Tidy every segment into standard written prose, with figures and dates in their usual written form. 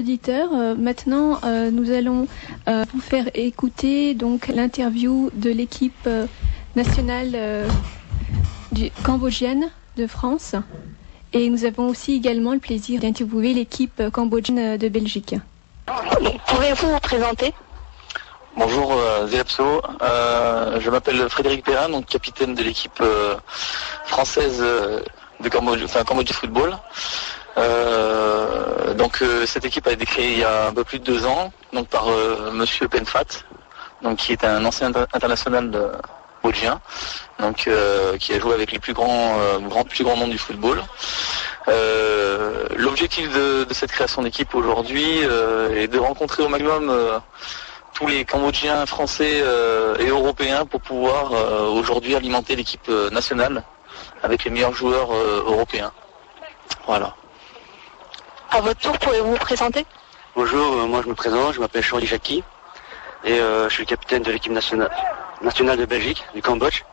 Auditeurs, maintenant nous allons vous faire écouter donc l'interview de l'équipe nationale cambodgienne de France, et nous avons aussi également le plaisir d'interviewer l'équipe cambodgienne de Belgique. Pouvez-vous vous présenter? Bonjour Zélepso, je m'appelle Frédéric Perrin, donc capitaine de l'équipe française de Cambodge Football. Cette équipe a été créée il y a un peu plus de 2 ans, donc par Monsieur Penfat, donc qui est un ancien international cambodgien, donc qui a joué avec les plus grands noms du football. L'objectif de cette création d'équipe aujourd'hui est de rencontrer au maximum tous les Cambodgiens, Français et Européens pour pouvoir aujourd'hui alimenter l'équipe nationale avec les meilleurs joueurs européens. Voilà. À votre tour, pouvez-vous vous présenter? Bonjour, moi je me présente, je m'appelle Shorli Jacqui et je suis le capitaine de l'équipe nationale de Belgique, du Cambodge.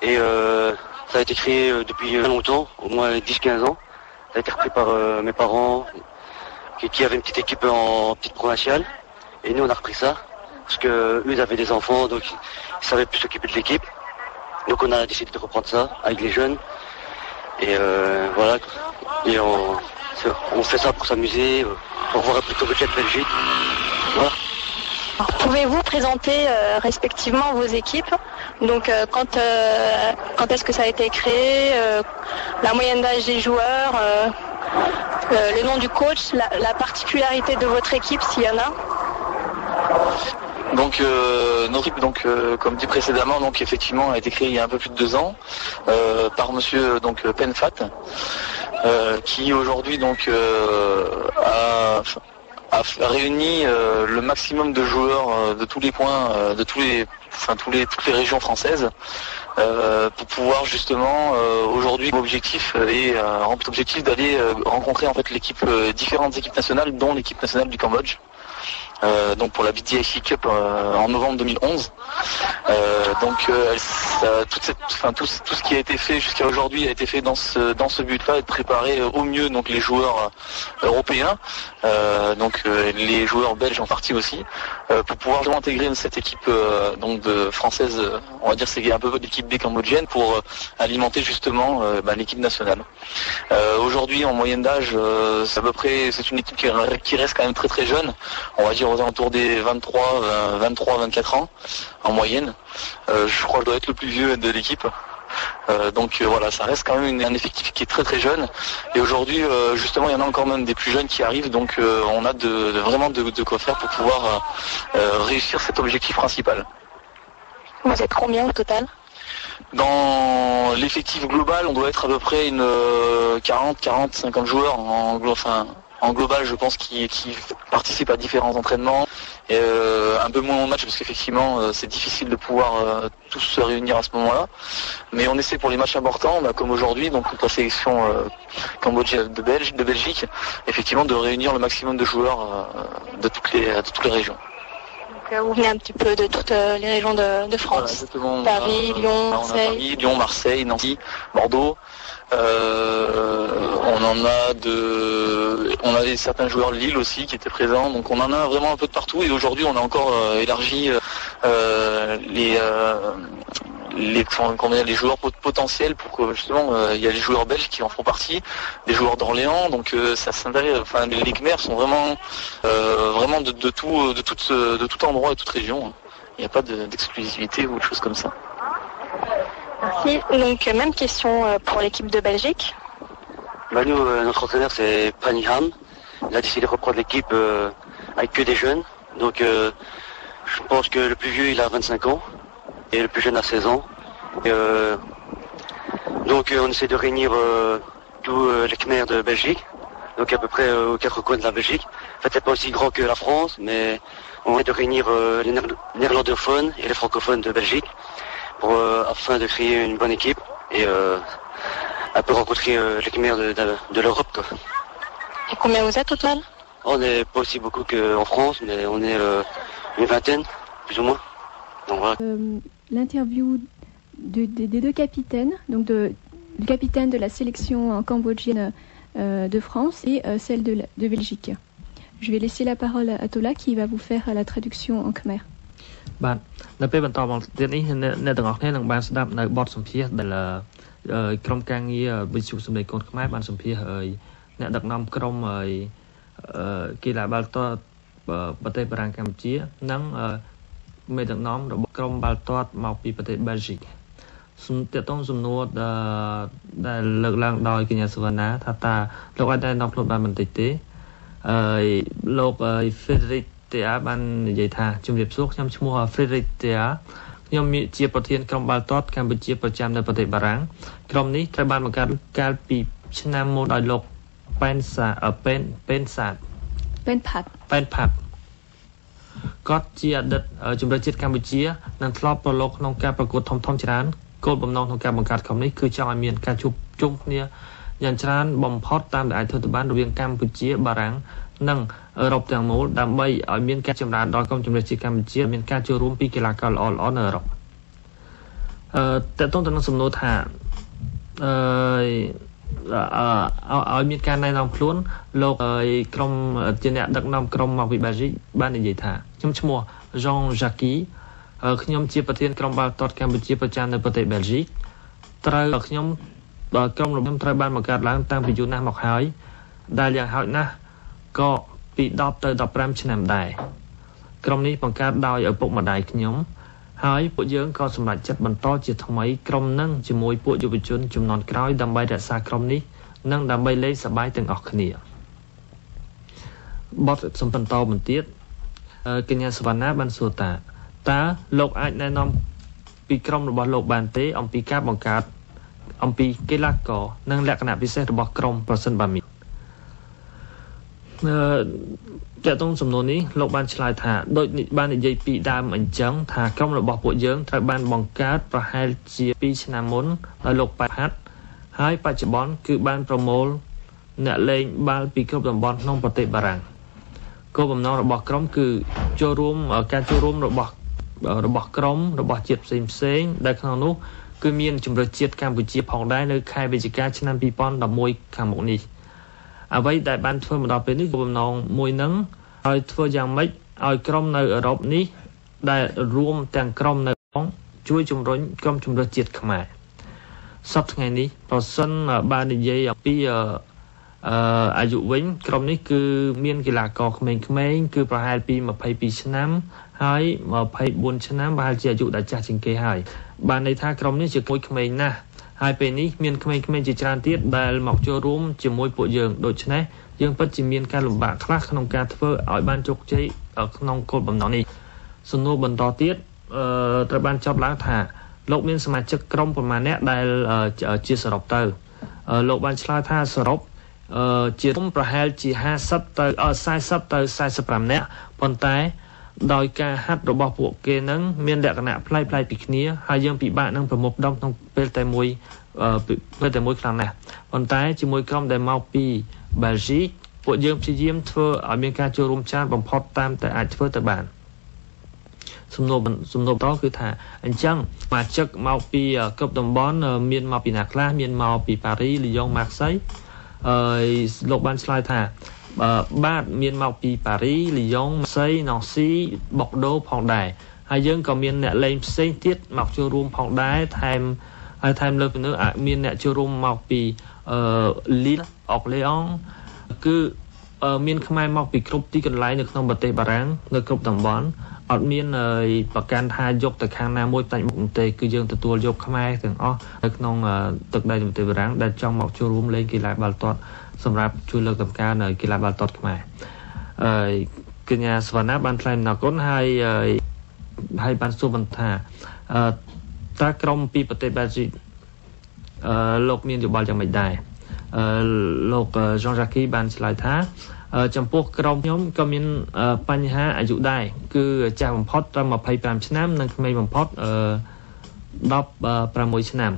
Et ça a été créé depuis longtemps, au moins 10-15 ans. Ça a été repris par mes parents qui avaient une petite équipe en petite provinciale. Et nous on a repris ça, parce qu'eux ils avaient des enfants, donc ils savaient plus s'occuper de l'équipe. Donc on a décidé de reprendre ça avec les jeunes. Et voilà. Et on fait ça pour s'amuser, pour voir un peu le budget de Belgique. Voilà. Pouvez-vous présenter respectivement vos équipes? Donc quand est-ce que ça a été créé, la moyenne d'âge des joueurs, le nom du coach, la particularité de votre équipe s'il y en a? Donc notre équipe, comme dit précédemment, donc effectivement a été créée il y a un peu plus de 2 ans par Monsieur Penfat, qui aujourd'hui a réuni le maximum de joueurs de tous les coins, de toutes les régions françaises, pour pouvoir justement aujourd'hui l'objectif d'aller rencontrer en fait différentes équipes nationales, dont l'équipe nationale du Cambodge. Donc pour la BTIC Cup en novembre 2011. Tout ce qui a été fait jusqu'à aujourd'hui a été fait dans ce but-là, et de préparer au mieux donc les joueurs européens, les joueurs belges en partie aussi, pour pouvoir intégrer cette équipe française, on va dire c'est un peu l'équipe B cambodgienne, pour alimenter justement l'équipe nationale. Aujourd'hui en moyenne d'âge, c'est une équipe qui reste quand même très très jeune, on va dire aux alentours des 23-24 ans en moyenne. Je crois que je dois être le plus vieux de l'équipe. Voilà, ça reste quand même un effectif qui est très très jeune. Et aujourd'hui, justement, il y en a encore même des plus jeunes qui arrivent. Donc on a vraiment de quoi faire pour pouvoir réussir cet objectif principal. Vous êtes combien au total? Dans l'effectif global, on doit être à peu près 50 joueurs en global, je pense, qui participent à différents entraînements. Et un peu moins en match, parce qu'effectivement c'est difficile de pouvoir tous se réunir à ce moment-là. Mais on essaie pour les matchs importants, comme aujourd'hui, donc contre la sélection cambodgienne de Belgique, effectivement de réunir le maximum de joueurs de toutes les régions. Donc, vous venez un petit peu de toutes les régions de France, voilà, Paris, Lyon, Marseille. Paris, Lyon, Marseille, Nancy, Bordeaux. On avait certains joueurs de Lille aussi qui étaient présents, donc on en a vraiment un peu de partout. Et aujourd'hui on a encore élargi les joueurs potentiels, pour que justement il y a les joueurs belges qui en font partie, des joueurs d'Orléans, donc ça s'intéresse. Les Khmers sont vraiment de tout endroit et toute région. Il n'y a pas d'exclusivité ou de choses comme ça. Merci. Donc même question pour l'équipe de Belgique. Nous, notre entraîneur c'est Paniham. Il a décidé de reprendre l'équipe avec que des jeunes. Donc je pense que le plus vieux il a 25 ans et le plus jeune a 16 ans. Et, on essaie de réunir tous les Khmers de Belgique, donc à peu près aux 4 coins de la Belgique. En fait c'est pas aussi grand que la France, mais on essaie de réunir les néerlandophones et les francophones de Belgique, afin de créer une bonne équipe et un peu rencontrer les Khmers de l'Europe, quoi. Et combien vous êtes au total? On n'est pas aussi beaucoup qu'en France, mais on est une vingtaine, plus ou moins. Donc, voilà. L'interview des 2 capitaines, donc du capitaine de la sélection cambodgienne de France et celle de Belgique. Je vais laisser la parole à Tola qui va vous faire la traduction en khmer. បាទនៅពេលបន្តមកទៀតនេះអ្នកទាំងអស់គ្នានឹងបានស្ដាប់នៅបទសម្ភាសន៍ដែលក្រុមការងារវិទ្យុសម្លេងកូនខ្មែរបានសម្ភាសន៍អ្នកដឹកនាំក្រុមកីឡាបាល់ទាត់ប្រទេសបារាំងកម្ពុជានិងមេដឹកនាំរបស់ក្រុមបាល់ទាត់មកពីប្រទេសបែលហ្សិកទាក់ទងសំណួរដែលលើកឡើងដោយកញ្ញាសវណ្ណាថាតើលោកអាចណែនាំខ្លួនបានបន្តិចទេលោក Frederick Tea បាននិយាយថាជំរាបសួរខ្ញុំឈ្មោះ Frederick Tea ខ្ញុំជាប្រធានក្រុមបាល់ទាត់កម្ពុជាប្រចាំនៅប្រទេសបារាំងក្រុមនេះត្រូវបានបង្កើតកាលពីឆ្នាំមុនដោយលោកប៉ែនផាត់គាត់ជាអតីតជម្រើសជាតិកម្ពុជានិងធ្លាប់ប្រឡូកក្នុងការប្រកួតធំៗច្រើនគោលបំណងក្នុងការបង្កើតក្រុមនេះគឺចង់ឲ្យមានការជួបជុំគ្នាយ៉ាងច្រើនបំផុតតាមដែលអាចធ្វើទៅបានរវាងកម្ពុជាបារាំងនិងអឺរ៉ុបទាំងមូលដើម្បីឲ្យមានការចម្រើនដល់ក្រុមជម្រើសជាតិកម្ពុជាមានការចូលរួមពីកីឡាករល្អៗនៅអឺរ៉ុបតើតើទៅនឹងសំណួរថាឲ្យមានការណែនាំខ្លួនលោកក្រុមជាអ្នកដឹកនាំក្រុមមកពីបែលហ្សិកបាននិយាយថាខ្ញុំឈ្មោះ Jean Jackie ខ្ញុំជាប្រធានក្រុមបាល់ទាត់កម្ពុជាប្រចាំនៅប្រទេសបែលហ្សិកត្រូវខ្ញុំក្រុមរបស់ខ្ញុំត្រូវបានបង្កើតឡើងតាំងពីយូរណាស់មកហើយដែលយ៉ាងហោចណាស់ក៏ពី10ទៅ15ឆ្នាំដែរក្រុមនេះបង្កើតដោយឪពុកម្ដាយខ្ញុំហើយពួកយើងក៏សម្រេចចិត្តបន្តជាថ្មីក្រុមនឹងជាមួយពួកយុវជនជំនាន់ក្រោយដើម្បីរក្សាក្រុមនេះនិងដើម្បីលេងសប្បាយទាំងអស់គ្នាបទសំបន្តបន្ទៀតកញ្ញាសវណ្ណាបានសួរតើលោកអាចណែនាំពីក្រុមរបស់លោកបានទេអំពីការបង្កើតអំពីកីឡាករនិងលក្ខណៈពិសេសរបស់ក្រុមប្រសិនបើមានតើតើសំណួរនេះលោកបានឆ្លើយថាដូចបាននិយាយពីដើមអញ្ចឹងថាក្រុមរបស់ពួកយើងត្រូវបានបង្កើតប្រហែលជា2ឆ្នាំមុនដោយលោកប៉ែហាត់ហើយបច្ចុប្បន្នគឺបានប្រមូលអ្នកលេងបាល់ពីគ្រប់តំបន់ក្នុងប្រទេសបារាំងគោលបំណងរបស់ក្រុមគឺការចូលរួមរបស់ក្រុមរបស់ជាតិផ្សេងៗដែលក្នុងនោះគឺមានជម្រើសជាតិកម្ពុជាផងដែរនៅខែវិច្ឆិកាឆ្នាំ2011ខាងមុខនេះអ្វីដែលបានធ្វើមកដល់ពេលនេះគោលបំណងមួយនឹងឲ្យធ្វើយ៉ាងម៉េចឲ្យក្រុមនៅអឺរ៉ុបនេះដែលរួមទាំងក្រុមនៅផងជួយជំរុញក្រុមជម្រើសជាតិខ្មែរសប្តាហ៍ថ្ងៃនេះប្រសិនបាននិយាយអំពីអាយុវិញក្រុមនេះគឺមានកីឡាករក្មេងៗគឺប្រហែលពី22ឆ្នាំហើយ24ឆ្នាំប្រហែលជាអាយុដែលចាស់ជាងគេហើយបានន័យថាក្រុមនេះជាមួយក្មេងណាស់ហើយពេលនេះមានក្មេងៗជាច្រើនទៀតដែលមកចូលរួមជាមួយពួកយើងដូច្នេះយើងពិតជាមានការលំបាកខ្លះក្នុងការធ្វើឲ្យបានជោគជ័យក្នុងគោលបំណងនេះសំណួរបន្តទៀតត្រូវបានចោទឡើងថាលោកមានសមាជិកក្រុមប្រមាណអ្នកដែលជាសរុបទៅលោកបានឆ្លើយថាសរុបជាប្រហែលជា50ទៅ40ទៅ45នាក់ប៉ុន្តែដោយការហាត់របស់ពួកគេនឹងមានលក្ខណៈប្លែកៗពីគ្នាហើយយើងពិបាកនឹងប្រមូលផ្ដុំក្នុងពេលតែមួយខ្លាំងណាស់ប៉ុន្តែជាមួយក្រុមដែលមកពីបែលហ្សិកពួកយើងព្យាយាមធ្វើឲ្យមានការចូលរួមច្រើនបំផុតតាមតែអាចធ្វើទៅបានសំណួរបន្តគឺថាអញ្ចឹងសមាជិកមកពីគ្រប់តំបន់មានមកពីណាខ្លះមានមកពីប៉ារីលីយ៉ុងម៉ាក់សៃលោកបានឆ្លើយថាបាទមានមកពីប៉ារីលីយ៉ុងម៉ាក់សៃណូស៊ីបុកដូផងដែរហើយយើងក៏មានអ្នកលេងផ្សេងទៀតមកចូលរួមផងដែរថែមលើពីនោះមានអ្នកចូលរួមមកពីលីលអុកលេអងគឺមានខ្មែរមកពីគ្រប់ទីកន្លែងនៅក្នុងប្រទេសបារាំងនៅគ្រប់តំបន់អត់មានប្រកាន់ថាយកទៅខាងណាមួយផ្ដាច់មុខទេគឺយើងទទួលយកខ្មែរទាំងអស់នៅក្នុងទឹកដីប្រទេសបារាំងដែលចង់មកចូលរួមលេងកីឡាបាល់ទាត់សម្រាប់ជួយលើកតម្កើងនៅកីឡាបាល់ទាត់ខ្មែរកញ្ញាសវណ្ណាបានថ្លែងអំណរគុណហើយបានសួរបន្តថាតើក្រុមពីប្រទេសបែលហ្សិកលោកមានយោបល់យ៉ាងម៉េចដែរលោក Jean Jackie បានឆ្លើយថាចំពោះក្រុមខ្ញុំក៏មានបញ្ហាអាយុដែរគឺចាស់បំផុតត្រឹម25ឆ្នាំនិងក្មេងបំផុត16ឆ្នាំ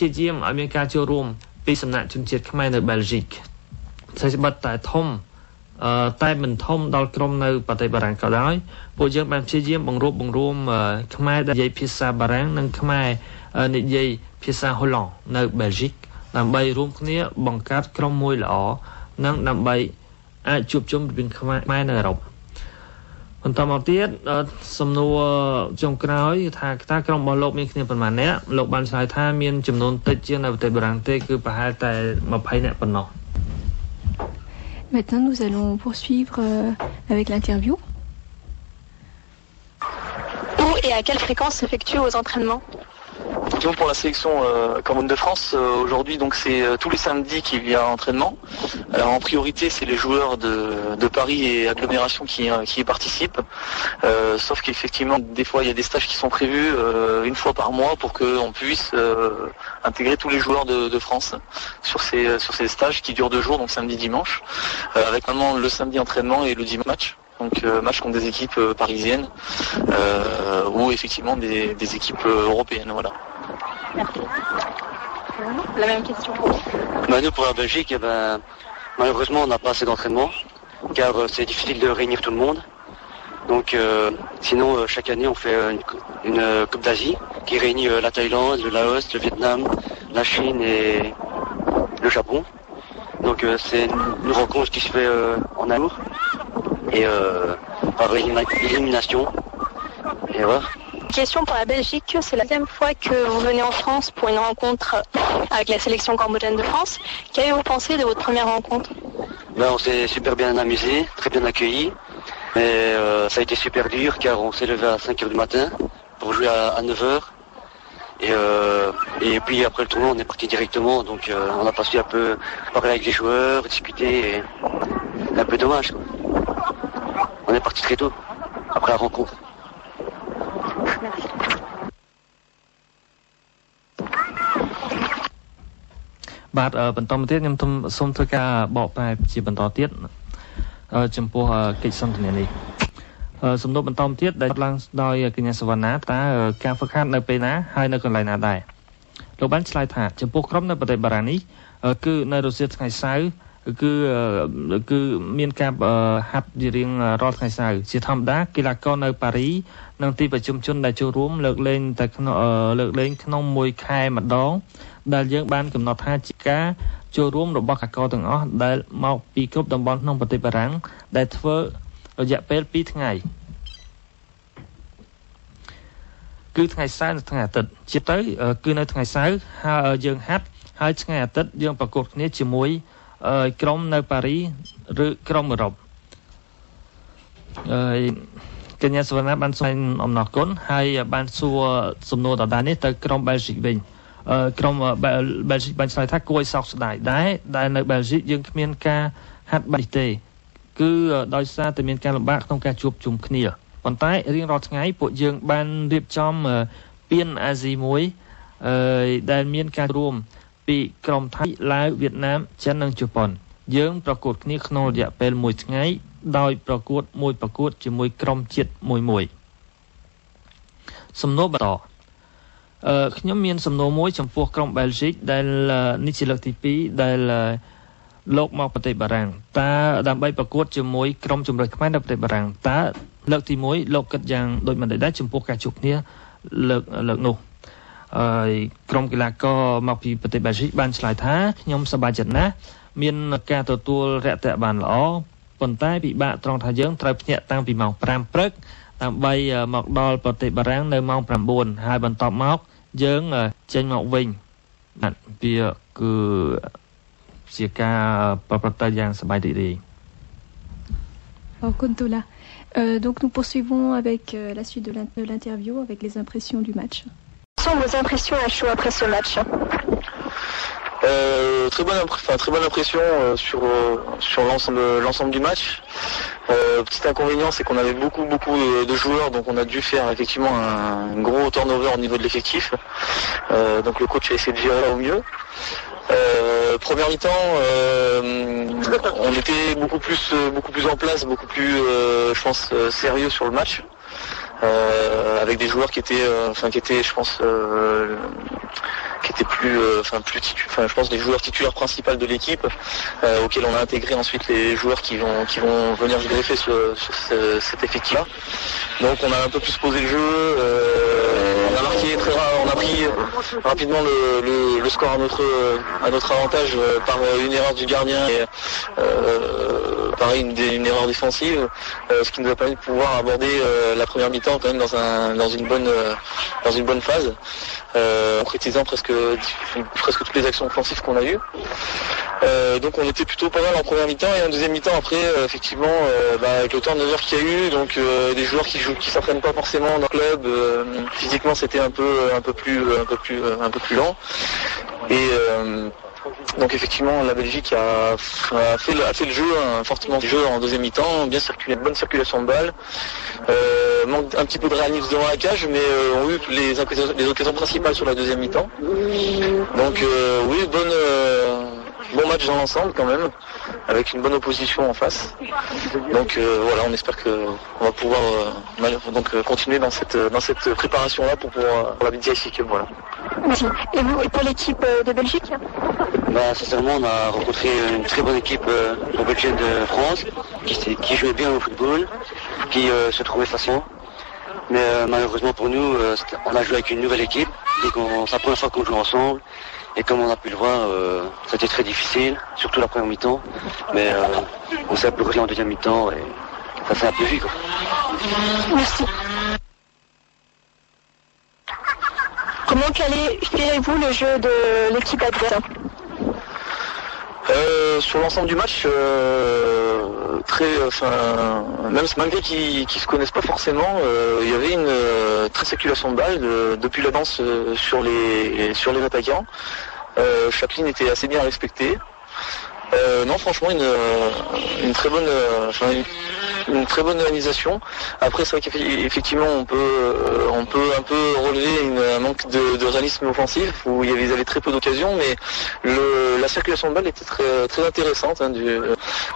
ជាជាមឲ្យមានការចូលរួមពីសំណាក់ជនជាតិខ្មែរនៅបែលហ្សិកស្បិតតែធំតែមិនធំដល់ក្រុមនៅប្រទេសបារាំងក៏ដោយពួកយើងបានព្យាយាមបង្រួបបង្រួមខ្មែរដែលនិយាយភាសាបារាំងនិងខ្មែរនិយាយភាសាហូឡង់នៅបែលហ្សិកដើម្បីរួមគ្នាបង្កើតក្រុមមួយល្អ នឹងដើម្បីអាចជួបជុំរវាងខ្មែរនៅអឺរ៉ុបបន្តមកទៀតសំណួរចុងក្រោយថាតើក្រុមរបស់លោកមានគ្នាប៉ុន្មាននាក់លោកបានឆ្លើយថាមានចំនួនតិចជាងនៅប្រទេសបារាំងទេគឺប្រហែលតែ20នាក់ប៉ុណ្ណោះ Maintenant, nous allons poursuivre avec l'interview. Où et à quelle fréquence s'effectuent vos entraînements? Pour la sélection Cameroun de France, aujourd'hui donc c'est tous les samedis qu'il y a entraînement. Alors en priorité c'est les joueurs de Paris et agglomération qui y participent. Sauf qu'effectivement des fois il y a des stages qui sont prévus une fois par mois pour qu'on puisse intégrer tous les joueurs de France sur ces stages qui durent 2 jours, donc samedi dimanche, avec vraiment le samedi entraînement et le dimanche match. Donc match contre des équipes parisiennes ou effectivement des équipes européennes, voilà. Merci. La même question. Nous pour la Belgique, malheureusement on n'a pas assez d'entraînement car c'est difficile de réunir tout le monde. Donc sinon chaque année on fait une Coupe d'Asie qui réunit la Thaïlande, le Laos, le Vietnam, la Chine et le Japon. Donc c'est une rencontre qui se fait en amour et par élimination. Et voilà. Question pour la Belgique, c'est la deuxième fois que vous venez en France pour une rencontre avec la sélection cambodgienne de France. Qu'avez-vous pensé de votre première rencontre? On s'est super bien amusé, très bien accueilli. Mais ça a été super dur car on s'est levé à 5h du matin pour jouer à 9h. Et puis après le tournoi on est parti directement, donc on n'a pas su un peu parler avec les joueurs, discuter, et un peu dommage quoi. On est parti très tôt, après la rencontre. Merci. បាទបន្តមកទៀតខ្ញុំសូមធ្វើការបកប្រែជាបន្តទៀតចំពោះកិច្ចសន្ទនានេះសំណួរបន្តមកទៀតដែលឡើងដោយកញ្ញាសវណ្ណាតើការហ្វឹកហាត់នៅពេលណាហើយនៅកន្លែងណាដែរលោកបានឆ្លើយថាចំពោះក្រុមនៅប្រទេសបារាំងនេះគឺនៅរុស្ស៊ីថ្ងៃសៅរ៍គឺមានការហាត់រៀងរាល់ថ្ងៃសៅរ៍ជាធម្មតាកីឡាករនៅប៉ារីនិងទីប្រជុំជនដែលចូលរួមលើកលែងក្នុងមួយខែម្ដងដែលយើងបានកំណត់ថាជាការចូលរួមរបស់កីឡាករទាំងអស់ដែលមកពីគ្រប់តំបន់ក្នុងប្រទេសបារាំងដែលធ្វើរយៈពេល2ថ្ងៃគឺថ្ងៃសៅរ៍និងថ្ងៃអាទិត្យជាទៅគឺនៅថ្ងៃសៅរ៍ហើយយើងហាត់ហើយថ្ងៃអាទិត្យយើងប្រកួតគ្នាជាមួយក្រុមនៅប៉ារីឬក្រុមអឺរ៉ុបកញ្ញាសវណ្ណាបានសូមអំណរគុណហើយបានសួរសំណួរដដែលនេះទៅក្រុមបែលហ្សិកវិញក្រុមបែលហ្សិកបានឆ្លើយថាគួរឲ្យសោកស្ដាយដែលនៅបែលហ្សិកយើងគ្មានការហាត់បែបនេះទេគឺដោយសារតែមានការលំបាកក្នុងការជួបជុំគ្នាប៉ុន្តែរៀងរាល់ថ្ងៃពួកយើងបានរៀបចំពានអាស៊ីមួយដែលមានការរួមពីក្រុមថៃឡាវវៀតណាមចិននិងជប៉ុនយើងប្រកួតគ្នាក្នុងរយៈពេល1ថ្ងៃដោយប្រកួតជាមួយក្រុមជាតិមួយសំណួរបន្តខ្ញុំមានសំណួរមួយចំពោះក្រុមបែលហ្សិកដែលនេះជាលើកទី2ដែលលោកមកប្រទេសបារាំងតើដើម្បីប្រកួតជាមួយក្រុមជម្រើសខ្មែរនៅប្រទេសបារាំងតើលើកទី1លោកគិតយ៉ាងដូចម្តេចដែរចំពោះការជួបគ្នាលើកនោះក្រុមកីឡាករមកពីប្រទេសបែលហ្សិកបានឆ្លើយថាខ្ញុំសប្បាយចិត្តណាស់មានការទទួលរាក់ទាក់បានល្អប៉ុន្តែពិបាកត្រង់ថាយើងត្រូវភ្ញាក់តាំងពីម៉ោង5ព្រឹកដើម្បីមកដល់ប្រទេសបារាំងនៅម៉ោង9ហើយបន្ទាប់មកយើងចេញមកវិញបាទវាគឺជាការប្រព្រឹត្តទៅយ៉ាងសប្បាយរីករាយ Kontola. Donc nous poursuivons avec la suite de l'interview avec les impressions du match. Quelles sont vos impressions à chaud après ce match? Très bonne impression sur l'ensemble du match. Petit inconvénient, c'est qu'on avait beaucoup de joueurs, donc on a dû faire effectivement un gros turnover au niveau de l'effectif. Donc le coach a essayé de gérer au mieux. Première mi-temps, on était beaucoup plus en place, beaucoup plus, je pense, sérieux sur le match. Avec des joueurs qui étaient, je pense, qui étaient je pense des joueurs titulaires principaux de l'équipe, auxquels on a intégré ensuite les joueurs qui vont venir se greffer sur cet effectif-là. Donc on a un peu plus posé le jeu, on a repris rapidement le score à notre avantage par une erreur du gardien et pareil une erreur défensive, ce qui nous a permis de pouvoir aborder la première mi-temps quand même dans une bonne phase, concrétisant presque toutes les actions offensives qu'on a eues. Donc on était plutôt pas mal en première mi-temps et en deuxième mi-temps après effectivement avec le turnover qu'il y a eu, donc des joueurs qui s'entraînent pas forcément dans le club, physiquement c'était un peu plus lent et donc effectivement la Belgique a fait le jeu, fortement le jeu en deuxième mi-temps, bonne circulation de balles, manque un petit peu de réalisme devant la cage, mais ont eu les occasions principales sur la deuxième mi-temps. Donc oui, bon match dans l'ensemble quand même, avec une bonne opposition en face. Donc voilà, on espère qu'on va pouvoir continuer dans cette préparation-là pour la BDIC Cup. Voilà. Merci. Et pour l'équipe de Belgique? Sincèrement, on a rencontré une très bonne équipe belgienne de France, qui jouait bien au football, qui se trouvait facilement. Mais malheureusement pour nous, on a joué avec une nouvelle équipe, c'est la première fois qu'on joue ensemble. Et comme on a pu le voir, c'était très difficile, surtout la première mi-temps. Mais on s'est un peu remis en deuxième mi-temps et ça s'est un peu vu, quoi. Merci. Comment qualifiez-vous le jeu de l'équipe adverse? Sur l'ensemble du match, malgré qu'ils se connaissent pas forcément, il y avait une très circulation de balles depuis l'avance sur les attaquants. Chaque ligne était assez bien respectée. Non, franchement, une très bonne, une très bonne organisation. Après, c'est vrai qu'effectivement, on peut un peu relever un manque de réalisme offensif où ils avaient très peu d'occasions, mais la circulation de balle était très, très intéressante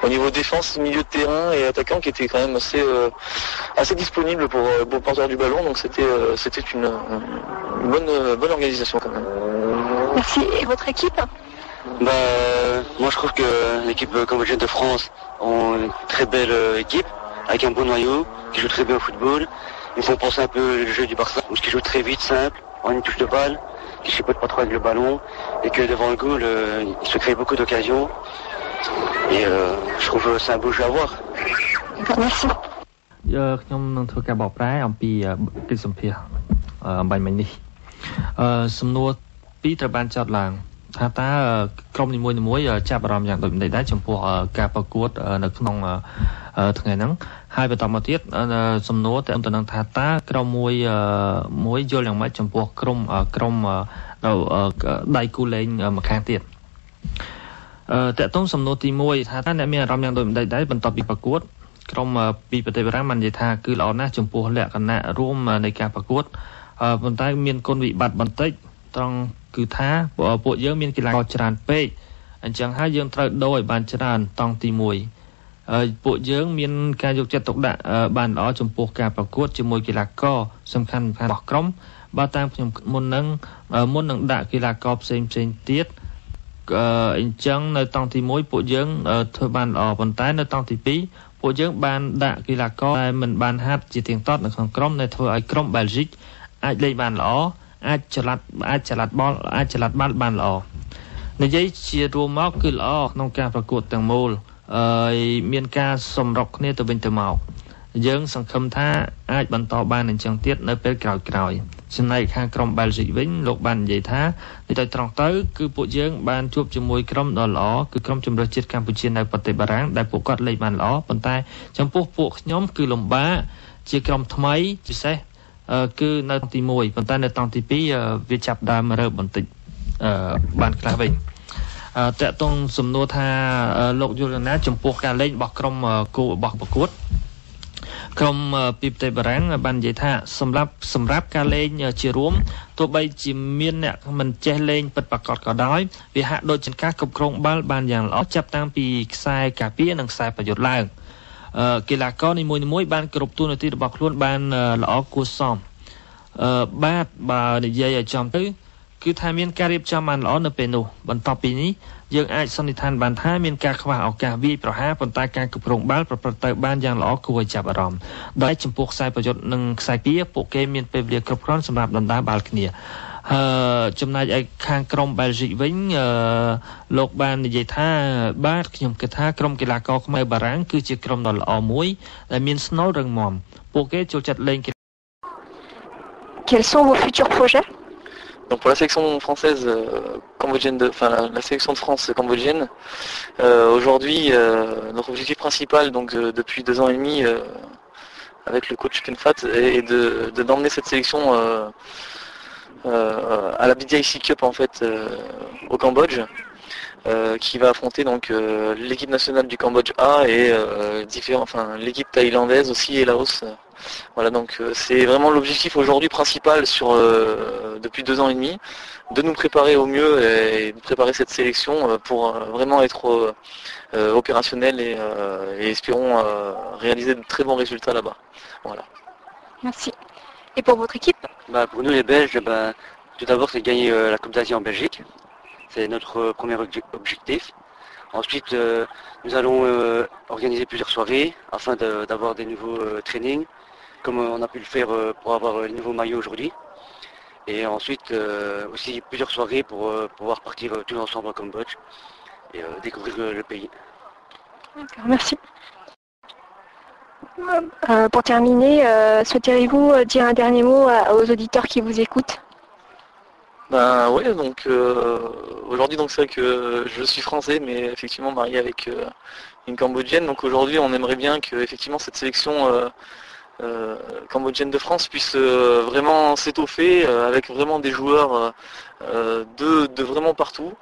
au niveau défense, milieu de terrain et attaquant qui était quand même assez disponible pour le porteur du ballon. Donc c'était une bonne organisation quand même. Merci. Et votre équipe? Moi je trouve que l'équipe cambodgienne de France ont une très belle équipe, avec un bon noyau, qui joue très bien au football. Ils font penser un peu le jeu du Barça, qui joue très vite, simple, en une touche de balle, qui ne chipote pas trop avec le ballon, et que devant le goal, il se crée beaucoup d'occasions. Et je trouve que c'est un beau jeu à voir. Merci. ខ្ញុំនឹងធ្វើការបកប្រែអំពីកិច្ចសម្ភាសអំបញ្ញមិញនេះសំណួរពីរត្រូវបានចាត់ឡើងថាតើក្រុមនីមួយៗចាប់អារម្មណ៍យ៉ាងដូចម្តេចដែរចំពោះការប្រកួតនៅក្នុងថ្ងៃហ្នឹងហើយបន្តមកទៀតសំណួរទៅនឹងថាតើក្រុមមួយយល់យ៉ាងម៉េចចំពោះក្រុមដៃគូលេងម្ខាងទៀតតើតោះសំណួរទី1ថាតើអ្នកមានអារម្មណ៍យ៉ាងដូចម្តេចដែរបន្ទាប់ពីប្រកួតក្រុមពីប្រទេសបារាំងបាននិយាយថាគឺល្អណាស់ចំពោះលក្ខណៈរួមនៃការប្រកួតប៉ុន្តែមានគុណវិបត្តិបន្តិចត្រង់គឺថាពួកយើងមានកីឡាករច្រើនពេកអញ្ចឹងហើយយើងត្រូវដូរឲ្យបានច្រើនតង់ទី1ពួកយើងមានការយកចិត្តទុកដាក់បានល្អចំពោះការប្រកួតជាមួយកីឡាករសំខាន់របស់ក្រុមបើតាមខ្ញុំមុននឹងដាក់កីឡាករផ្សេងទៀតអញ្ចឹងនៅតង់ទី1ពួកយើងធ្វើបានល្អប៉ុន្តែនៅតង់ទី2ពួកយើងបានដាក់កីឡាករដែលមិនបានហាត់ជាទៀងទាត់នៅក្នុងក្រុមដែលធ្វើឲ្យក្រុមបែលហ្សិកអាចលេងបានល្អអាចចល័តបាល់បានល្អនិយាយជារួមមកគឺល្អក្នុងការប្រកួតទាំងមូលមានការសម្រុកគ្នាទៅវិញទៅមកយើងសង្ឃឹមថាអាចបន្តបានអញ្ចឹងទៀតនៅពេលក្រោយចំណែកខាងក្រុមបែលហ្សិកវិញលោកបាននិយាយថានិយាយត្រង់ទៅគឺពួកយើងបានជួបជាមួយក្រុមដ៏ល្អគឺក្រុមជម្រើសជាតិកម្ពុជានៅប្រទេសបារាំងដែលពួកគាត់លេងបានល្អប៉ុន្តែចំពោះពួកខ្ញុំគឺលំបាកជាក្រុមថ្មីពិសេសគឺនៅទី1ប៉ុន្តែនៅតង់ទី2វាចាប់ដើមរើបន្តិចបានខ្លះវិញតើតងសំណួរថាលោកយល់យ៉ាងណាចំពោះការលេងរបស់ក្រុមគូរបស់ប្រកួតក្រុមពីប្រទេសបារាំងបាននិយាយថាសម្រាប់ការលេងជារួមទោះបីជាមានអ្នកមិនចេះលេងពិតប្រាកដក៏ដោយវាហាក់ដូចជាការគ្រប់គ្រងបាល់បានយ៉ាងល្អចាប់តាំងពីខ្សែការពារនិងខ្សែប្រយុទ្ធឡើងកីឡាករនីមួយៗបានគ្រប់តួនាទីរបស់ខ្លួនបានល្អគួរសមបើនិយាយឲ្យចំទៅគឺថាមានការរៀបចំបានល្អនៅពេលនោះបន្ទាប់ពីនេះយើងអាចសន្និដ្ឋានបានថាមានការខ្វះឱកាសវាយប្រហារប៉ុន្តែការគ្រប់គ្រងបាល់ប្រព្រឹត្តទៅបានយ៉ាងល្អគួរឲ្យចាប់អារម្មណ៍ដោយចំពោះខ្សែប្រយុទ្ធនិងខ្សែពារពួកគេមានពេលវេលាគ្រប់គ្រាន់សម្រាប់ដណ្ដើមបាល់គ្នា ចំណែកឯខាងក្រុម Belgique វិញលោកបាននិយាយថាបាទខ្ញុំគិតថាក្រុមកីឡាករខ្មែរបារាំងគឺជាក្រុមដ៏ល្អមួយដែលមានស្នូលរឹងមាំពួកគេចូលចិត្តលេង Quels sont vos futurs projets? Donc pour la sélection française cambodgienne, la sélection de France cambodgienne, aujourd'hui notre objectif principal donc depuis 2 ans et demi avec le coach Kenfat est d'emmener cette sélection à la BDIC Cup en fait au Cambodge, qui va affronter donc l'équipe nationale du Cambodge A et l'équipe thaïlandaise aussi et Laos. Voilà, donc c'est vraiment l'objectif aujourd'hui principal depuis 2 ans et demi, de nous préparer au mieux et de préparer cette sélection pour vraiment être opérationnel et espérons réaliser de très bons résultats là-bas. Voilà. Merci. Et pour votre équipe? Pour nous les Belges, tout d'abord c'est gagner la Coupe d'Asie en Belgique. C'est notre premier objectif. Ensuite, nous allons organiser plusieurs soirées afin d'avoir des nouveaux trainings, comme on a pu le faire pour avoir les nouveaux maillots aujourd'hui. Et ensuite, aussi plusieurs soirées pour pouvoir partir tous ensemble au Cambodge et découvrir le pays. D'accord, merci. Pour terminer, souhaiteriez-vous dire un dernier mot aux auditeurs qui vous écoutent? Oui, donc aujourd'hui donc c'est vrai que je suis français mais effectivement marié avec une cambodgienne, donc aujourd'hui on aimerait bien que effectivement cette sélection cambodgienne de France puisse vraiment s'étoffer avec vraiment des joueurs de vraiment partout.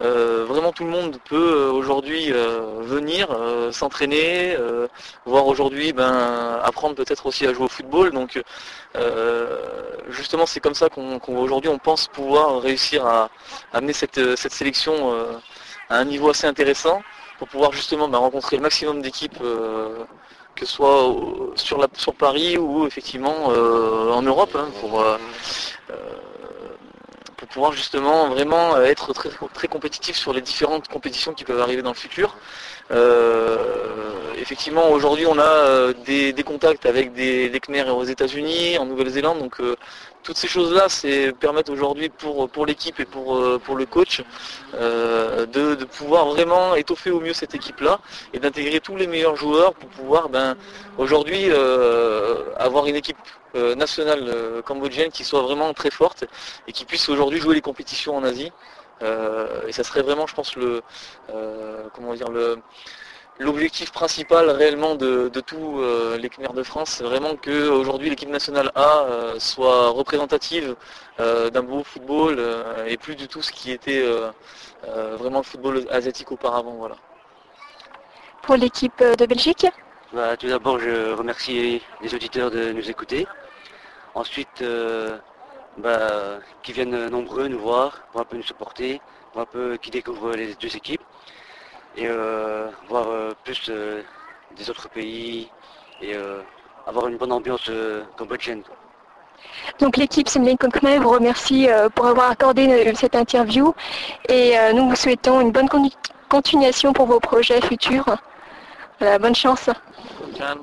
Vraiment tout le monde peut aujourd'hui venir s'entraîner, voire aujourd'hui apprendre peut-être aussi à jouer au football. Donc justement c'est comme ça qu'aujourd'hui on pense pouvoir réussir à amener cette sélection à un niveau assez intéressant pour pouvoir justement rencontrer le maximum d'équipes que ce soit sur Paris ou effectivement en Europe pour pouvoir justement vraiment être très, très compétitif sur les différentes compétitions qui peuvent arriver dans le futur. Effectivement aujourd'hui on a des contacts avec des CNER aux États-Unis, en Nouvelle-Zélande, donc toutes ces choses-là permettent aujourd'hui pour l'équipe et pour le coach de pouvoir vraiment étoffer au mieux cette équipe-là et d'intégrer tous les meilleurs joueurs pour pouvoir aujourd'hui avoir une équipe nationale cambodgienne qui soit vraiment très forte et qui puisse aujourd'hui jouer les compétitions en Asie. Et ça serait vraiment, je pense, l'objectif principal réellement de tous les CNER de France, c'est vraiment qu'aujourd'hui l'équipe nationale A soit représentative d'un beau football et plus du tout ce qui était vraiment le football asiatique auparavant. Voilà. Pour l'équipe de Belgique? Tout d'abord je remercie les auditeurs de nous écouter. Ensuite qui viennent nombreux nous voir, pour un peu nous supporter, pour un peu qui découvrent les 2 équipes et voir plus des autres pays et avoir une bonne ambiance cambodgienne. Donc l'équipe Semlingkong Khmer vous remercie pour avoir accordé cette interview et nous vous souhaitons une bonne continuation pour vos projets futurs. Voilà, bonne chance. Ciao.